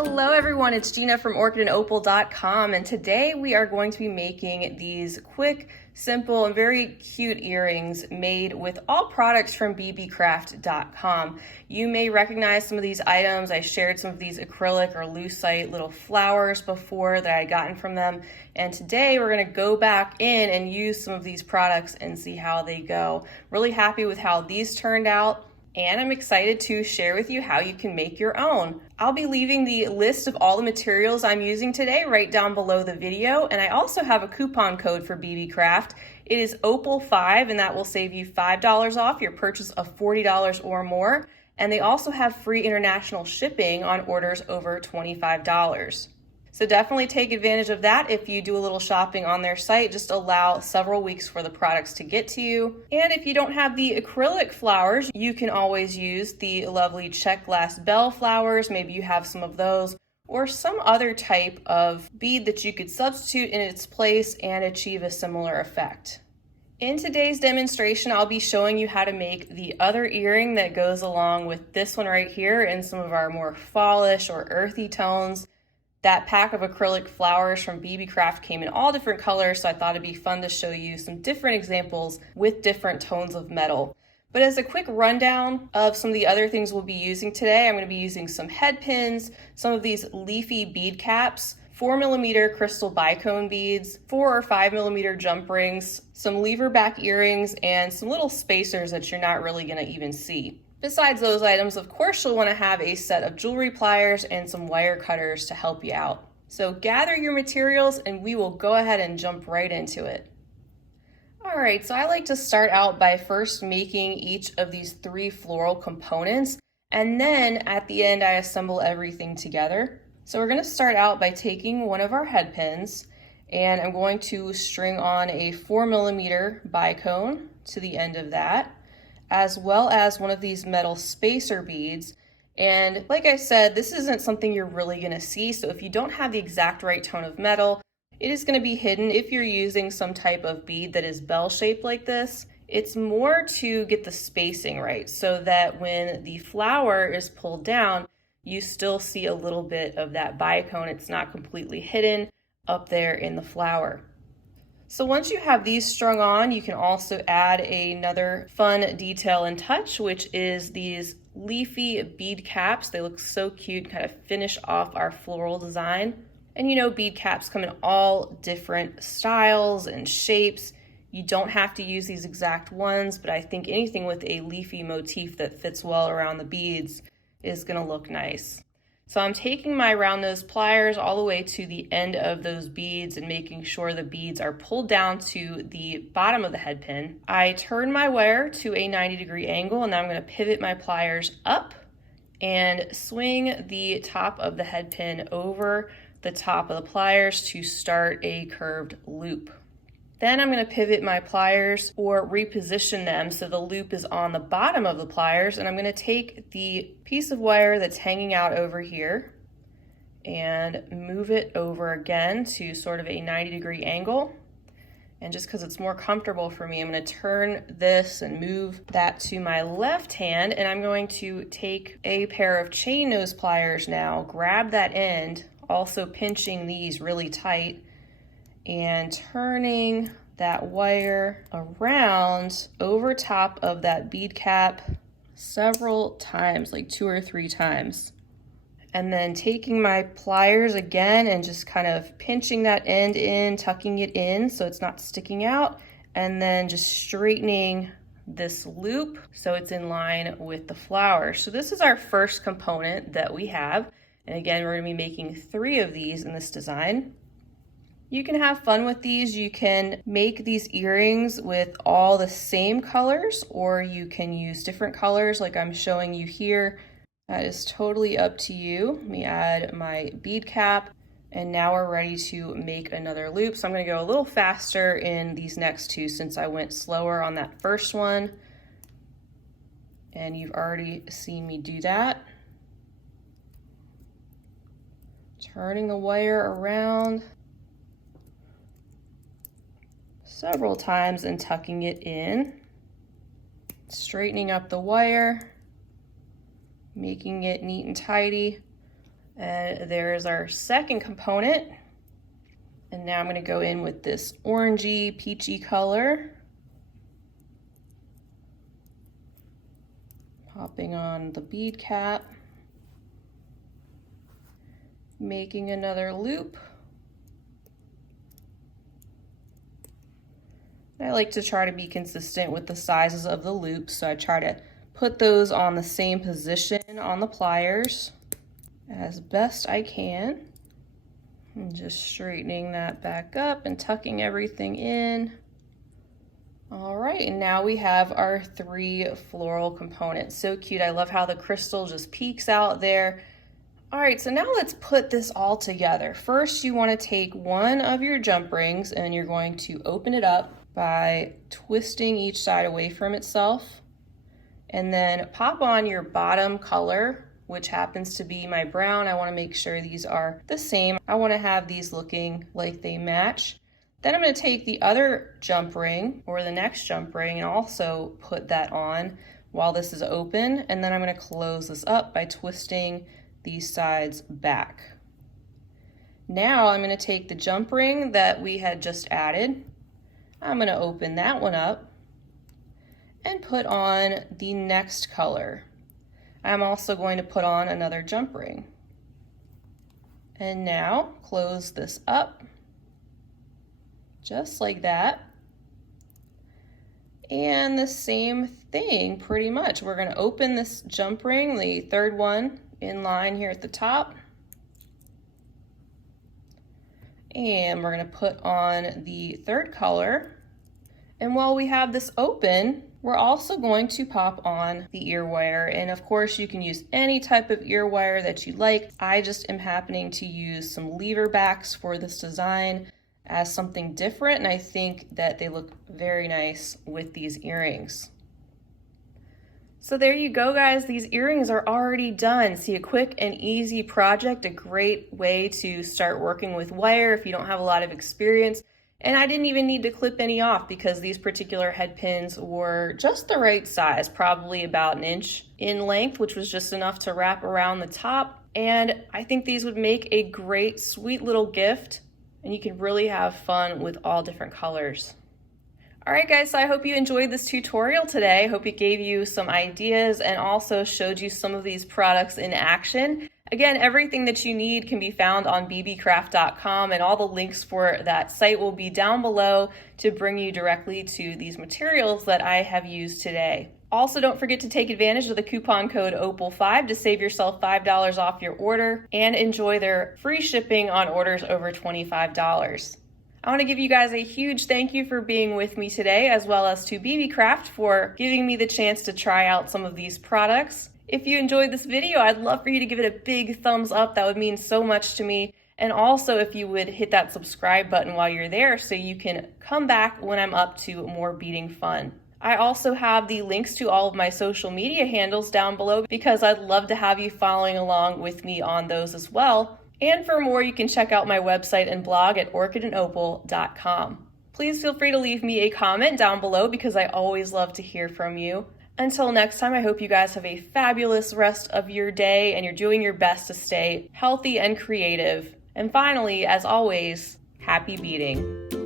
Hello everyone, it's Gina from orchidandopal.com, and today we are going to be making these quick, simple, and very cute earrings made with all products from Beebeecraft.com. You may recognize some of these items. I shared some of these acrylic or lucite little flowers before that I had gotten from them, and today we're going to go back in and use some of these products and see how they go. Really happy with how these turned out. And I'm excited to share with you how you can make your own. I'll be leaving the list of all the materials I'm using today right down below the video, and I also have a coupon code for Beadecraft. It is Opal5, and that will save you $5 off your purchase of $40 or more. And they also have free international shipping on orders over $25. So definitely take advantage of that if you do a little shopping on their site. Just allow several weeks for the products to get to you. And if you don't have the acrylic flowers, you can always use the lovely check glass Bellflowers. Maybe you have some of those or some other type of bead that you could substitute in its place and achieve a similar effect. In today's demonstration, I'll be showing you how to make the other earring that goes along with this one right here in some of our more fallish or earthy tones. That pack of acrylic flowers from Beebecraft came in all different colors, so I thought it'd be fun to show you some different examples with different tones of metal. But as a quick rundown of some of the other things we'll be using today, I'm going to be using some head pins, some of these Leafy bead caps, 4mm crystal Bicone beads, 4 or 5mm jump rings, some Leverback earrings, and some little spacers that you're not really going to even see. Besides those items, of course, you'll want to have a set of jewelry pliers and some wire cutters to help you out. So gather your materials and we will go ahead and jump right into it. All right, so I like to start out by first making each of these 3 floral components, and then at the end I assemble everything together. So we're going to start out by taking one of our head pins, and I'm going to string on a 4mm bicone to the end of that, as well as one of these metal spacer beads. And like I said, this isn't something you're really going to see, so if you don't have the exact right tone of metal, it is going to be hidden if you're using some type of bead that is bell-shaped like this. It's more to get the spacing right so that when the flower is pulled down, you still see a little bit of that bicone. It's not completely hidden up there in the flower. So once you have these strung on, you can also add another fun detail and touch, which is these leafy bead caps. They look so cute, kind of finish off our floral design. And you know, bead caps come in all different styles and shapes. You don't have to use these exact ones, but I think anything with a leafy motif that fits well around the beads is gonna look nice. So I'm taking my round nose pliers all the way to the end of those beads and making sure the beads are pulled down to the bottom of the head pin. I turn my wire to a 90-degree angle, and now I'm going to pivot my pliers up and swing the top of the head pin over the top of the pliers to start a curved loop. Then I'm going to pivot my pliers or reposition them so the loop is on the bottom of the pliers, and I'm going to take the piece of wire that's hanging out over here and move it over again to sort of a 90-degree angle. And just because it's more comfortable for me, I'm going to turn this and move that to my left hand, and I'm going to take a pair of chain nose pliers now, grab that end, also pinching these really tight, and turning that wire around over top of that bead cap several times, like 2 or 3 times. And then taking my pliers again and just kind of pinching that end in, tucking it in so it's not sticking out, and then just straightening this loop so it's in line with the flower. So this is our first component that we have. And again, we're gonna be making 3 of these in this design. You can have fun with these. You can make these earrings with all the same colors, or you can use different colors like I'm showing you here. That is totally up to you. Let me add my bead cap, and now we're ready to make another loop. So I'm going to go a little faster in these next 2 since I went slower on that first one. And you've already seen me do that. Turning the wire around several times and tucking it in, straightening up the wire, making it neat and tidy, And there's our second component. And now I'm going to go in with this orangey, peachy color. Popping on the bead cap. Making another loop. I like to try to be consistent with the sizes of the loops, so I try to put those on the same position on the pliers as best I can. And just straightening that back up and tucking everything in. All right, and now we have our 3 floral components. So cute. I love how the crystal just peeks out there. All right, so now let's put this all together. First, you want to take one of your jump rings and you're going to open it up by twisting each side away from itself. And then pop on your bottom color, which happens to be my brown. I want to make sure these are the same. I want to have these looking like they match. Then I'm going to take the other jump ring or the next jump ring and also put that on while this is open. And then I'm going to close this up by twisting these sides back. Now I'm going to take the jump ring that we had just added. I'm going to open that one up and put on the next color. I'm also going to put on another jump ring. And now close this up just like that. And the same thing pretty much. We're going to open this jump ring, the third one in line here at the top. And we're going to put on the third color. And while we have this open, we're also going to pop on the ear wire. And of course, you can use any type of ear wire that you like. I just am happening to use some Leverbacks for this design as something different. And I think that they look very nice with these earrings. So there you go, guys. These earrings are already done. See, a quick and easy project, a great way to start working with wire if you don't have a lot of experience. And I didn't even need to clip any off because these particular head pins were just the right size, probably about 1 inch in length, which was just enough to wrap around the top. And I think these would make a great, sweet little gift, and you can really have fun with all different colors. All right, guys, so I hope you enjoyed this tutorial today. I hope it gave you some ideas and also showed you some of these products in action. Again, everything that you need can be found on beadecraft.com, and all the links for that site will be down below to bring you directly to these materials that I have used today. Also, don't forget to take advantage of the coupon code OPAL5 to save yourself $5 off your order and enjoy their free shipping on orders over $25. I want to give you guys a huge thank you for being with me today, as well as to Beebeecraft for giving me the chance to try out some of these products. If you enjoyed this video, I'd love for you to give it a big thumbs up. That would mean so much to me. And also if you would hit that subscribe button while you're there so you can come back when I'm up to more beading fun. I also have the links to all of my social media handles down below because I'd love to have you following along with me on those as well. And for more, you can check out my website and blog at orchidandopal.com. Please feel free to leave me a comment down below because I always love to hear from you. Until next time, I hope you guys have a fabulous rest of your day and you're doing your best to stay healthy and creative. And finally, as always, happy beading.